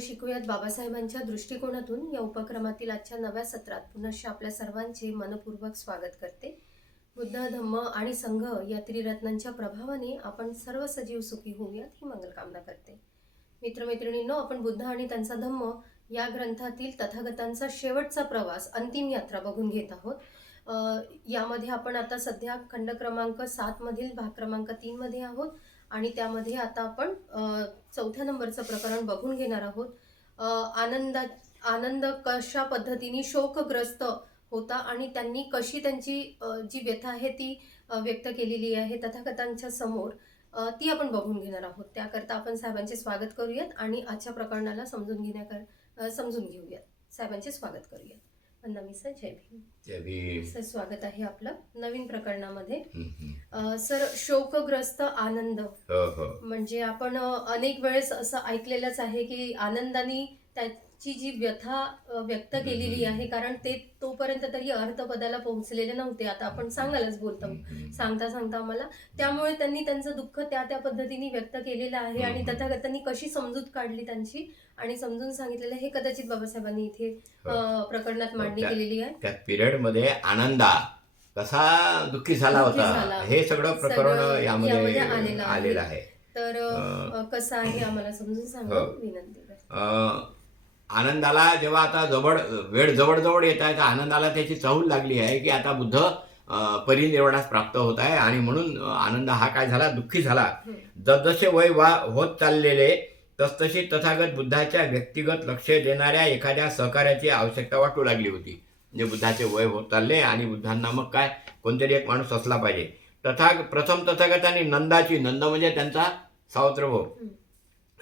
शिकूयात बाबासाहेबांच्या दृष्टिकोनातून. या उपक्रमातील आजच्या नव्या सत्रात पुनश्च आपल्या सर्वांचे मनपूर्वक स्वागत करते. बुद्ध धम्म आणि संघ या त्रिरत्नांच्या प्रभावाने आपण सर्व सजीव सुखी होऊयात ही मंगलकामना करते. मित्रमैत्रिणींनो आपण बुद्ध आणि त्यांचा धम्म या ग्रंथातील तथागतांचा शेवटचा प्रवास अंतिम यात्रा बघून घेत आहोत. यामध्ये आपण आता सध्या खंड क्रमांक सातमधील भाग क्रमांक तीनमध्ये आहोत. आणि त्यामध्ये आता आपण चौथ्या नंबरचं प्रकरण बघून घेणार आहोत. आनंदा आनंद कशा पद्धतीने शोकग्रस्त होता आणि त्यांनी कशी त्यांची जी व्यथा आहे ती व्यक्त केलेली आहे तथाकथांच्या समोर ती आपण बघून घेणार आहोत. त्याकरता आपण साहेबांचे स्वागत करूयात आणि आजच्या प्रकरणाला समजून घेण्याकर समजून घेऊयात. साहेबांचे स्वागत करूयात. सर जय भीम. जय भीम. सर स्वागत आहे आपलं नवीन प्रकरणामध्ये. सर शोकग्रस्त आनंद. हो हो. म्हणजे आपण अनेक वेळेस असं ऐकलेलंच आहे की आनंदाने त्याची जी व्यथा व्यक्त केलेली आहे कारण ते तोपर्यंत तरी अर्थपदाला पोहोचलेले नव्हते आता आपण सांगायलाच बोलतो. सांगता सांगता आम्हाला त्यामुळे त्यांनी त्यांचं दुःख त्या त्या पद्धतीने व्यक्त केलेलं आहे आणि. तथागतांनी कशी समजूत काढली त्यांची आणि समजून सांगितलेलं हे कदाचित बाबासाहेबांनी इथे हो. प्रकरणात मांडणी त्या- केलेली आहे त्या पिरियडमध्ये आनंदा कसा दुःखी झाला होता. हे सगळं प्रकरण यामध्ये आलेलं आहे. तर कसं आहे आम्हाला समजून सांगा हो. विनंती आनंदाला जेव्हा आता जवळ वेळ जवळजवळ येत आहे तर आनंदाला त्याची चहूल लागली आहे की आता बुद्ध परिनिर्वाणास प्राप्त होत आहे आणि म्हणून आनंद हा काय झाला? दुःखी झाला. जसजसे वय वा होत चाललेले तसतशी तथागत बुद्धाच्या व्यक्तिगत लक्ष देणाऱ्या एखाद्या सहकार्याची आवश्यकता वाटू लागली होती. म्हणजे बुद्धाचे वय होत चालले आणि बुद्धांना मग काय कोणतरी एक माणूस असला पाहिजे. तथा प्रथम तथागत आणि नंदाची नंद म्हणजे त्यांचा सावत्र भाऊ.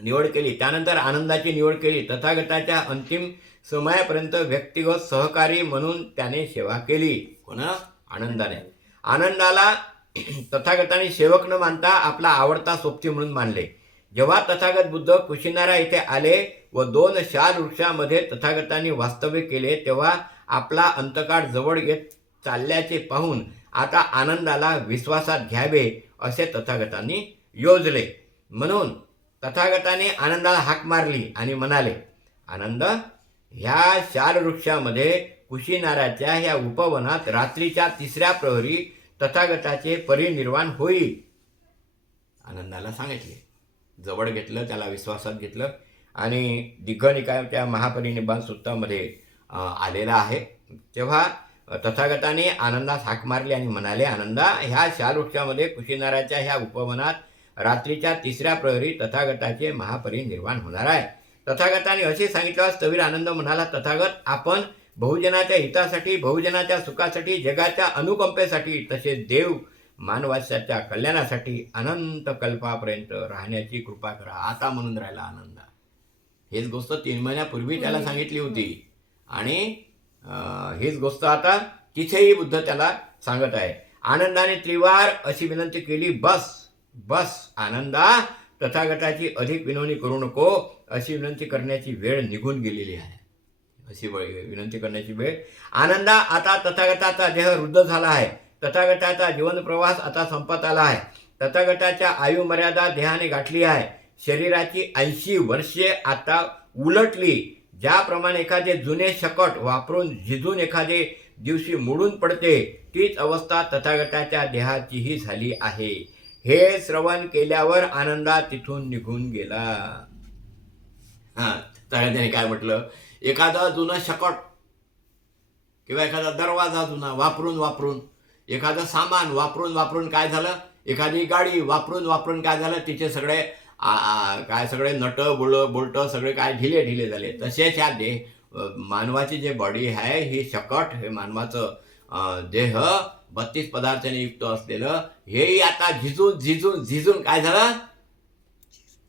निवड केली. त्यानंतर आनंदाची निवड केली. तथागताच्या अंतिम समयापर्यंत व्यक्तिगत सहकारी म्हणून त्याने सेवा केली. कोणा? आनंदाने. आनंदाला तथागताने सेवक न मानता आपला आवडता सोबती म्हणून मानले. जेव्हा तथागत बुद्ध कुशिनारा येथे आले व दोन शाल वृक्षामध्ये तथागतांनी वास्तव्य केले तेव्हा आपला अंतकाळ जवळ येत चालल्याचे पाहून आता आनंदाला विश्वासात घ्यावे असे तथागतांनी योजले. म्हणून तथागताने आनंदाला हाक मारली आणि म्हणाले आनंद ह्या शालवृक्षामध्ये कुशीनाराच्या ह्या उपवनात रात्रीच्या तिसऱ्या प्रहरी तथागताचे परिनिर्वाण होईल. आनंदाला सांगितले. जवळ घेतलं त्याला विश्वासात घेतलं आणि दिग्गनिकायाच्या महापरिनिर्वाण सूत्रामध्ये आलेला आहे. तेव्हा तथागताने आनंदास हाक मारली आणि म्हणाले आनंदा ह्या शालवृक्षामध्ये कुशीनाराच्या ह्या उपवनात रात्रीच्या तिसऱ्या प्रहरी तथागताचे महापरिनिर्वाण होणार आहे. तथागताने असे सांगितल्यावर स्थवीर आनंद म्हणाला तथागत आपण बहुजनाच्या हितासाठी बहुजनाच्या सुखासाठी जगाच्या अनुकंपेसाठी तसेच देव मानवाच्या कल्याणासाठी अनंत कल्पापर्यंत राहण्याची कृपा करा. आता म्हणून राहिला आनंद. हेच गोष्ट तीन महिन्यापूर्वी त्याला सांगितली होती. आणि हीच गोष्ट आता तिथेही बुद्ध त्याला सांगत आहे. आनंदाने त्रिवार अशी विनंती केली बस बस आनंदा. तथागताची अधिक विनवणी करू नको. अशी विनंती करण्याची वेळ निघून गेलेली आहे. अशी वेळ- विनंती करण्याची वेळ. आनंदा आता तथागताचा देह वृद्ध झाला आहे. तथागताचा जीवन प्रवास आता संपत आला आहे. तथागताच्या आयु मर्यादा देहाने गाठली आहे. शरीराची ऐंशी वर्षे आता उलटली. ज्याप्रमाणे एखादे जुने शकट वापरून झिजून एखादे दिवशी मोडून पडते तीच अवस्था तथागताच्या देहाचीही झाली आहे. हे श्रवण केल्यावर आनंदा तिथून निघून गेला. हा त्याने काय म्हटलं? एखादा जुनं शकट किंवा एखादा दरवाजा जुना वापरून वापरून एखादं सामान वापरून वापरून काय झालं? एखादी गाडी वापरून वापरून काय झालं? तिचे सगळे काय सगळे नट बुळ बोल्ट सगळे काय ढिले ढिले झाले. तसेच ह्या देह मानवाची जे बॉडी आहे ही शकट हे मानवाचं देह बत्तीस पदार्थाने युक्त असलेलं हेही आता झिजून झिजून झिजून काय झालं?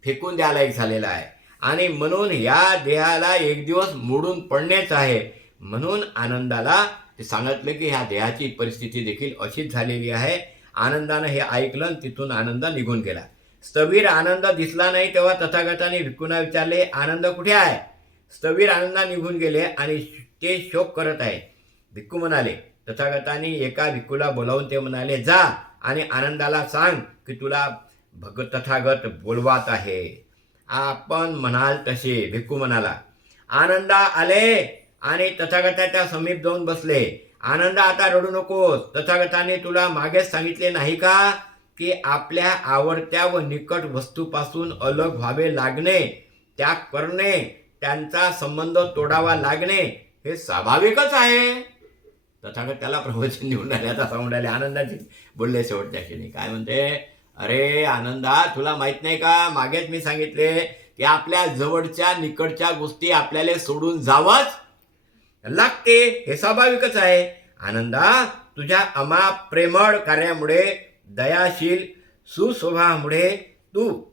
फेकून द्यायला एक झालेला आहे. आणि म्हणून या देहाला एक दिवस मोडून पडणेच आहे. म्हणून आनंदाला ते सांगितलं की ह्या देहाची परिस्थिती देखील अशीच झालेली आहे. आनंदानं हे ऐकलं आणि तिथून आनंद निघून गेला. स्थवीर आनंद दिसला नाही तेव्हा तथागताने भिक्खूंना विचारले आनंद कुठे आहे? स्थवीर आनंदा निघून गेले आणि ते शोक करत आहे. भिक्कू म्हणाले तथागताने एका भिकूला बोलावून ते म्हणाले जा आणि आनंदाला सांग की तुला भगत तथागत बोलवात आहे. आपण म्हणाल तसे भिक्खू म्हणाला. आनंदा आले आणि तथागताच्या समीप जाऊन बसले. आनंद आता रडू नकोस. तथागताने तुला मागेच सांगितले नाही का की आपल्या आवडत्या व निकट वस्तूपासून अलग व्हावे लागणे त्याग करणे त्यांचा संबंध तोडावा लागणे हे स्वाभाविकच आहे. तथागत त्याला प्रवचन निवडून आले आता सांगून आले आनंदाची बोलले शेवटच्या क्षणी. काय म्हणते? अरे आनंदा तुला माहीत नाही का? मागेच मी सांगितले की आपल्या जवळच्या निकडच्या गोष्टी आपल्याला सोडून जावंच लागते. हे स्वाभाविकच आहे. आनंदा तुझ्या अमा प्रेमळ कार्यामुळे दयाशील सुस्वभावामुळे तू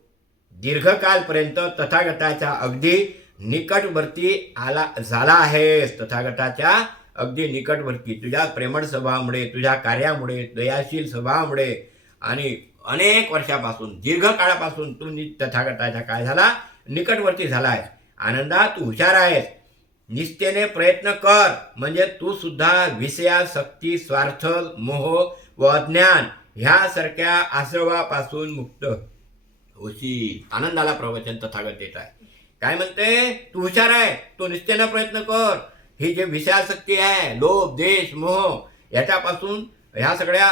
दीर्घकालपर्यंत तथागताच्या अगदी निकटवर्ती आला झाला आहेस. तथागताच्या अगदी निकटवर्ती. तुझ्या प्रेमळ स्वभावामुळे तुझ्या कार्यामुळे दयाशील स्वभावामुळे आणि अनेक वर्षापासून दीर्घकाळापासून तू नि- काय झाला? निकटवर्ती झाला आहेस आनंदा तू हुशार आहेस. निष्ठेने प्रयत्न कर. म्हणजे तू सुद्धा विषयासक्ती स्वार्थ मोह व अज्ञान ह्यासारख्या आश्रवापासून मुक्त. होशी आनंदाला प्रवचन तथागत देत आहे. काय म्हणते? तू हुशार आहे. तू निश्चयानं प्रयत्न कर. ही जे विषयासक्ती आहे लोभ देश मोह याच्यापासून ह्या सगळ्या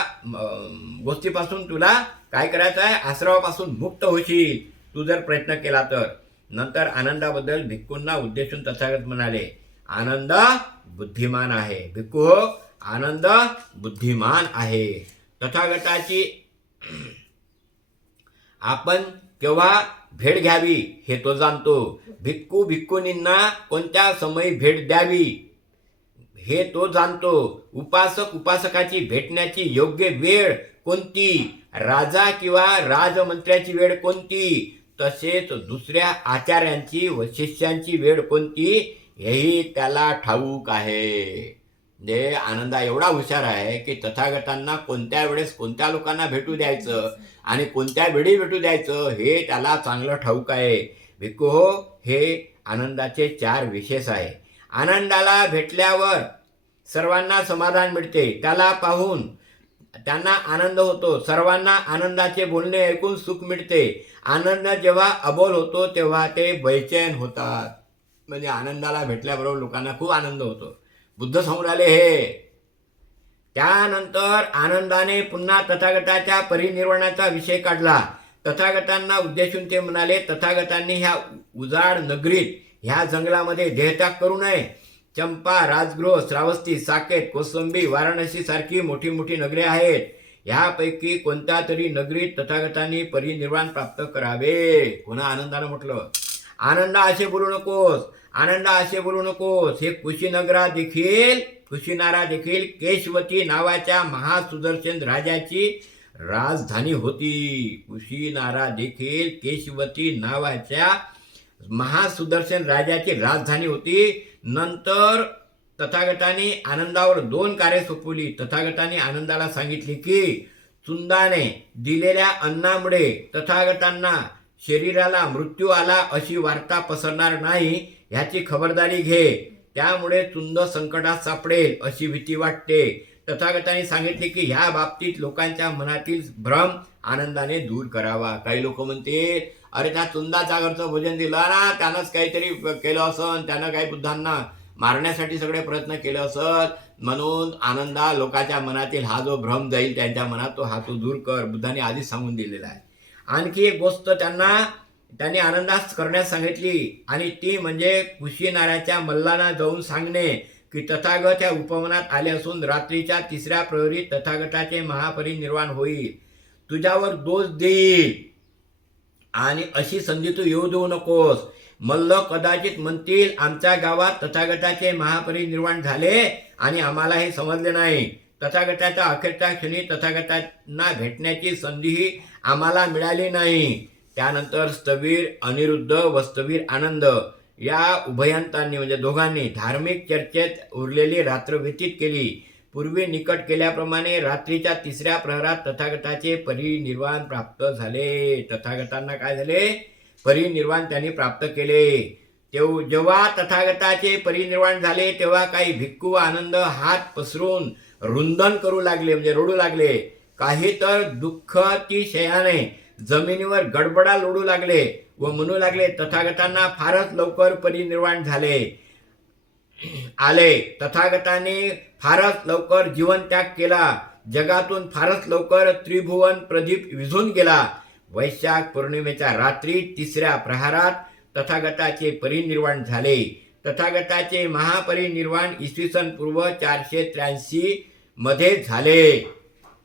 गोष्टीपासून तुला काय करायचं आहे? आश्रवापासून मुक्त होशील. तू जर प्रयत्न केला तर. नंतर आनंदाबद्दल भिक्खूंना उद्देशून तथागत म्हणाले आनंद बुद्धिमान आहे. भिक्खू हो आनंद बुद्धिमान आहे. तथागताची आपण केव्हा भेट घ्यावी हे तो जाणतो. भिक्खू भिक्खुनींना कोणत्या समयी भेट द्यावी हे तो जाणतो. उपासक उपासकाची भेटण्याची योग्य वेळ कोणती? राजा किंवा राजमंत्र्याची वेळ कोणती? तसेच दुसऱ्या आचार्यांची व शिष्यांची वेळ कोणती? हेही त्याला ठाऊक आहे. म्हणजे आनंदा एवढा हुशार आहे की तथागतांना कोणत्या वेळेस कोणत्या लोकांना भेटू द्यायचं आणि कोणत्या वेळी भेटू द्यायचं हे त्याला चांगलं ठाऊक आहे. भिक्खू हो हे आनंदाचे चार विशेष आहे. आनंदाला भेटल्यावर सर्वांना समाधान मिळते. त्याला पाहून त्यांना आनंद होतो. सर्वांना आनंदाचे बोलणे ऐकून सुख मिळते. आनंद जेव्हा अबोल होतो तेव्हा ते बैचैन होतात. म्हणजे आनंदाला भेटल्याबरोबर लोकांना खूप आनंद होतो. बुद्ध संग्रहालय हे. त्यानंतर आनंदाने पुन्हा तथागताच्या परिनिर्वाणाचा विषय काढला. तथागतांना उद्देशून ते म्हणाले तथागतांनी ह्या उजाड नगरीत ह्या जंगलामध्ये देहत्याग करू नये. चंपा राजगृह श्रावस्ती साकेत कोसंबी वाराणसी सारखी मोठी मोठी नगरे आहेत. ह्यापैकी कोणत्या तरी नगरीत तथागतांनी परिनिर्वाण प्राप्त करावे? कोणा आनंदानं म्हटलं. आनंद असे बोलू नकोस आनंद असे बोलू नकोस. हे कुशीनगरा देखील कुशीनारा देखील केशवती नावाच्या महासुदर्शन राजाची राजधानी होती. कुशीनारा देखील केशवती नावाच्या महासुदर्शन राजाची राजधानी होती. नंतर तथागताने आनंदावर दोन कार्य सोपवली. तथागताने आनंदाला सांगितले की चुंदाने दिलेल्या अन्नामुळे तथागतांना शरीराला मृत्यू आला अशी वार्ता पसरणार नाही ह्याची खबरदारी घे. त्यामुळे चुंद संकटात सापडेल अशी भीती वाटते. तथागतांनी सांगितले की ह्या बाबतीत लोकांच्या मनातील भ्रम आनंदाने दूर करावा. काही लोक म्हणते अरे त्या तुंदाचा घरचं भोजन दिलं. ना त्यानंच काहीतरी केलं असन. त्यानं काही बुद्धांना मारण्यासाठी सगळे प्रयत्न केले असत म्हणून आनंदा लोकांच्या मनातील हा जो भ्रम जाईल त्यांच्या मनात तो हा तू दूर कर. बुद्धाने आधीच सांगून दिलेला आहे. आणखी एक गोष्ट त्यांना त्यांनी आनंदास करण्यास सांगितली. आणि ती म्हणजे कुशीनाऱ्याच्या मल्लांना जाऊन सांगणे की तथागत या उपवनात आले असून रात्रीच्या तिसऱ्या प्रहरी तथागताचे महापरिनिर्वाण होईल. तुझ्यावर दोष देईल. आणि अशी संधी तू येऊ देऊ नकोस. मल्ल कदाचित म्हणतील आमच्या गावात तथागताचे महापरिनिर्वाण झाले आणि आम्हाला हे समजले नाही. तथागताच्या अखेरच्या क्षणी तथागतांना भेटण्याची संधीही आम्हाला मिळाली नाही. त्यानंतर स्थवीर अनिरुद्ध व स्थवीर आनंद या उभयंतांनी म्हणजे दोघांनी धार्मिक चर्चेत उरलेली रात्र व्यतीत केली. पूर्वी निकट केल्याप्रमाणे रात्रीच्या तिसऱ्या प्रहरात तथागताचे परिनिर्वाण प्राप्त झाले. तथागतांना काय झाले? परिनिर्वाण त्यांनी प्राप्त केले. तेव जेव्हा तथागताचे परिनिर्वाण झाले तेव्हा काही भिक्खू आनंद हात पसरून रुंदन करू लागले म्हणजे रडू लागले. काही तर दुःखातिशयाने जमिनीवर गडबडा लोडू लागले व म्हणू लागले तथागतांना फारच लवकर परिनिर्वाण झाले. आले. तथागताने फारच लवकर जीवनत्याग केला. जगातून फारच लवकर त्रिभुवन प्रदीप विझून गेला. वैशाख पौर्णिमेच्या रात्री तिसऱ्या प्रहारात तथागताचे परिनिर्वाण झाले. तथागताचे महापरिनिर्वाण इसवी सन पूर्व चारशे त्र्याऐंशी मध्ये झाले.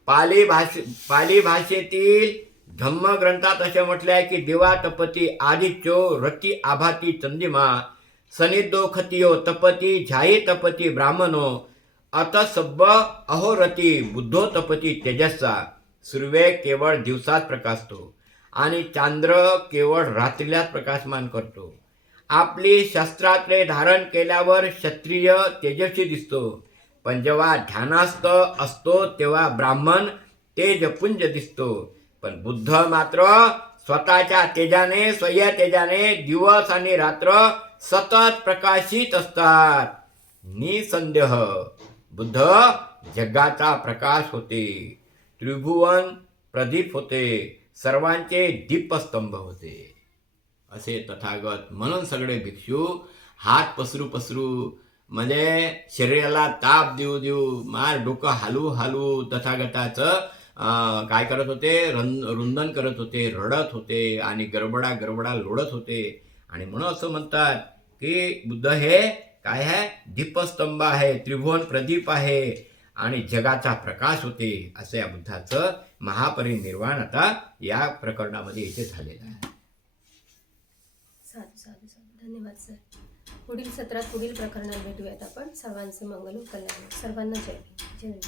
पाली भाषे पाली भाषेतील धम्मग्रंथात असे म्हटले आहे की दिवा तपती आदित्यो रती आभाती चंदिमा सनिद्धो खतियो तपती झाई तपती ब्राह्मणो अत सब्ब अहोरती बुद्धो तपती तेजस्सा सूर्य केवळ दिवसात प्रकाशतो आणि चांद्र केवळ रात्रीलाच प्रकाशमान करतो. आपली शस्त्रात्रे धारण केल्यावर क्षत्रिय तेजस्वी दिसतो. पण जेव्हा ध्यानास्त असतो तेव्हा ब्राह्मण तेजपुंज दिसतो पण बुद्ध मात्र स्वतःच्या तेजाने स्वय तेजाने दिवस आणि रात्र सतत प्रकाशित असतात. निसंदेह. बुद्ध जगाचा प्रकाश होते. त्रिभुवन प्रदीप होते. सर्वांचे दीपस्तंभ होते. असे तथागत म्हणून सगळे भिक्षू हात पसरू पसरू म्हणजे शरीराला ताप देऊ देऊ मार डोकं हालू हालू तथागताचं काय करत होते? रन रुंदन करत होते रडत होते आणि गरबडा गरबडा लोडत होते. आणि म्हणून असं म्हणतात की बुद्ध हे काय आहे? दीपस्तंभ आहे त्रिभुवन प्रदीप आहे आणि जगाचा प्रकाश होते. असं या बुद्धाचं महापरिनिर्वाण आता या प्रकरणामध्ये इथे झालेलं आहे. साधू साधू साधू धन्यवाद सर. पुढील सत्रात पुढील प्रकरणात भेटूयात आपण. सर्वांचे मंगल कल्याण सर्वांना जय जय